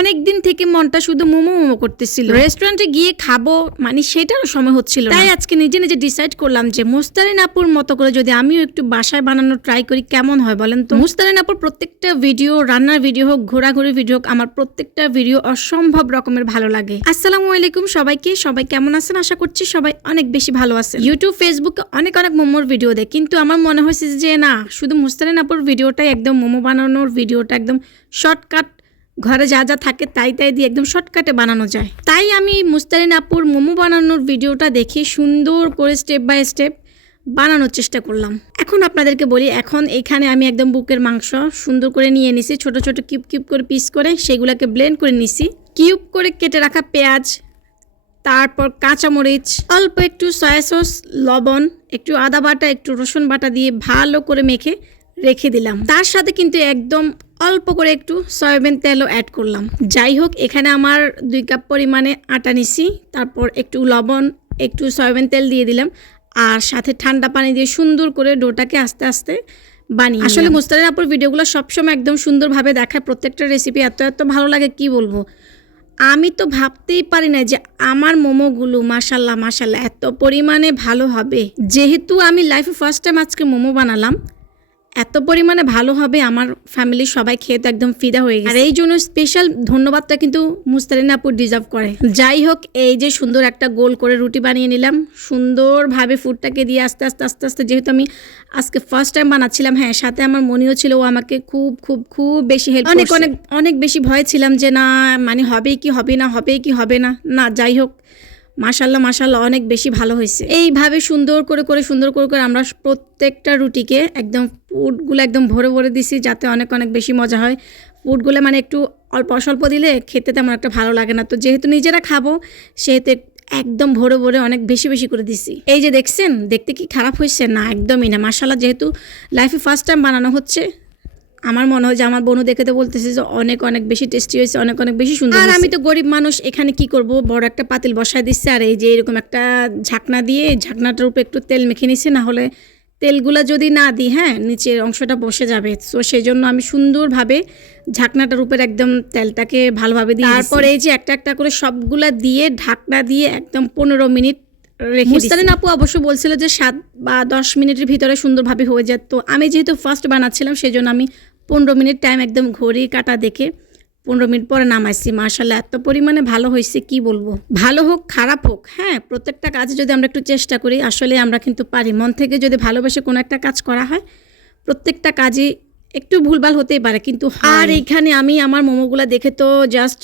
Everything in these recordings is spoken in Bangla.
অনেক দিন থেকে মনটা শুধু মোমো মোমো করতেছিল। রেস্টুরেন্টে গিয়ে খাব মানে সেটারও সময় হচ্ছিল তাই আজকে নিজে নিজে ডিসাইড করলাম যে মুস্তারিন আপুর মতো করে যদি আমিও একটু বাসায় বানানো ট্রাই করি কেমন হয় বলেন তো? মুস্তারিন আপুর প্রত্যেকটা ভিডিও রান্নার ভিডিও হোক ঘোরাঘুরি ভিডিও হোক আমার প্রত্যেকটা ভিডিও অসম্ভব রকমের ভালো লাগে। আসসালামু আলাইকুম সবাইকে। সবাই কেমন আছেন? আশা করছি সবাই অনেক বেশি ভালো আছেন। ইউটিউব ফেসবুকে অনেক অনেক মোমোর ভিডিও দেয় কিন্তু আমার মনে হয়েছে যে না শুধু মুস্তারিন আপুর ভিডিওটাই একদম মোমো বানানোর ভিডিওটা একদম শর্টকাট ঘরে যা যা থাকে তাই তাই দিয়ে একদম শর্টকাটে বানানো যায়। তাই আমি মুস্তারিন আপুর মোমো বানানোর ভিডিওটা দেখে সুন্দর করে স্টেপ বাই স্টেপ বানানোর চেষ্টা করলাম। এখন আপনাদেরকে বলি, এখন এখানে আমি একদম বুকের মাংস সুন্দর করে নিয়ে নিছি, ছোট ছোট কিউব কিউব করে পিস করে সেগুলোকে ব্লেন্ড করে নিছি। কিউব করে কেটে রাখা পেঁয়াজ, তারপর কাঁচামরিচ, অল্প একটু সয়া সস, লবণ, একটু আদা বাটা, একটু রসুন বাটা দিয়ে ভালো করে মেখে রেখে দিলাম। তার সাথে কিন্তু একদম অল্প করে একটু সয়াবিন তেলও অ্যাড করলাম। যাই হোক এখানে আমার দুই কাপ পরিমাণে আটা নিছি তারপর একটু লবণ একটু সয়াবিন তেল দিয়ে দিলাম আর সাথে ঠান্ডা পানি দিয়ে সুন্দর করে ডোটাকে আস্তে আস্তে বানিয়ে আসলে মুস্তারিন আপুর ভিডিওগুলো সবসময় একদম সুন্দরভাবে দেখায় প্রত্যেকটা রেসিপি এত এত ভালো লাগে কি বলব? আমি তো ভাবতেই পারি না যে আমার মোমোগুলো মাসাল্লাহ মাসাল্লাহ এত পরিমাণে ভালো হবে। যেহেতু আমি লাইফে ফার্স্ট টাইম আজকে মোমো বানালাম এত পরিমাণে ভালো হবে আমার ফ্যামিলির সবাই খেয়ে তো একদম ফিদা হয়ে গেছে। আর এই জন্য স্পেশাল ধন্যবাদটা কিন্তু মুস্তারিন আপুর ডিজার্ভ করে। যাই হোক এই যে সুন্দর একটা গোল করে রুটি বানিয়ে নিলাম। সুন্দরভাবে ফুডটাকে দিয়ে আস্তে আস্তে আস্তে আস্তে যেহেতু আমি আজকে ফার্স্ট টাইম বানাচ্ছিলাম হ্যাঁ সাথে আমার মনেও ছিল ও আমাকে খুব খুব খুব বেশি হেল্প অনেক অনেক অনেক বেশি ভয় ছিলাম যে না মানে হবে কি হবে না হবে কি হবে না। না যাই হোক মাশাল্লাহ মাশাল্লাহ অনেক বেশি ভালো হয়েছে। এইভাবে সুন্দর করে করে, সুন্দর করে করে আমরা প্রত্যেকটা রুটিকে একদম ফুডগুলো একদম ভরে ভরে দিছি যাতে অনেক অনেক বেশি মজা হয়। ফুডগুলো মানে একটু অল্প, স্বল্প দিলে খেতে তেমন একটা ভালো লাগে না। তো যেহেতু নিজেরা খাব, সেহেতু একদম ভরে ভরে অনেক বেশি বেশি করে দিছি। এই যে দেখছেন, দেখতে কি খারাপ হয়েছে? না, একদমই না। মাশাল্লাহ যেহেতু লাইফে ফার্স্ট টাইম বানানো হচ্ছে আমার মনে হয় যে আমার বোনও দেখে তো বলতেছে যে অনেক অনেক বেশি টেস্টি হয়েছে অনেক অনেক বেশি সুন্দর আর আমি তো গরিব মানুষ এখানে কি করব? বড় একটা পাতিল বসায় দিচ্ছে আর এই যে এরকম একটা ঝাঁকনা দিয়ে ঝাঁকনাটার উপরে একটু তেল মেখে নিচ্ছে না হলে তেলগুলা যদি না দিই হ্যাঁ নিচের অংশটা বসে যাবে। তো সেই জন্য আমি সুন্দরভাবে ঝাঁকনাটার উপর একদম তেলটাকে ভালোভাবে দিই তারপরে এই যে একটা একটা করে সবগুলা দিয়ে ঢাকনা দিয়ে একদম পনেরো মিনিট রেখে মুস্তারিন আপু অবশ্য বলছিল যে সাত বা দশ মিনিটের ভিতরে সুন্দরভাবে হয়ে যায়। তো আমি যেহেতু ফার্স্ট বানাচ্ছিলাম সেই জন্য আমি পনেরো মিনিট টাইম একদম ঘড়ি কাটা দেখে পনেরো মিনিট পরে নামাইছি মার্শাল্লাহ এত পরিমাণে ভালো হয়েছে কি বলব? ভালো হোক খারাপ হোক হ্যাঁ প্রত্যেকটা কাজে যদি আমরা একটু চেষ্টা করি আসলে আমরা কিন্তু পারি। মন থেকে যদি ভালোবেসে কোনো একটা কাজ করা হয় প্রত্যেকটা কাজই একটু ভুলভাল হতেই পারে কিন্তু আর এখানে আমি আমার মোমোগুলো দেখে তো জাস্ট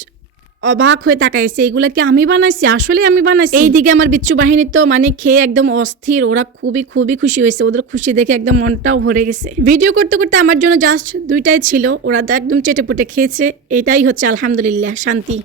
অবাক হয়ে তাকাইছে, এগুলা কি আমি বানাইছি? আসলে আমি বানাইছি? এইদিকে আমার বিচ্ছু বাহিনী তো মানে খেয়ে একদম অস্থির, ওরা খুবই খুবই খুশি হয়েছে। ওদের খুশি দেখে একদম মনটাও ভরে গেছে। ভিডিও করতে করতে আমার জন্য জাস্ট দুইটাই ছিল, ওরা তো একদম চেটে পুটে খেয়েছে, এটাই হচ্ছে আলহামদুলিল্লাহ, শান্তি।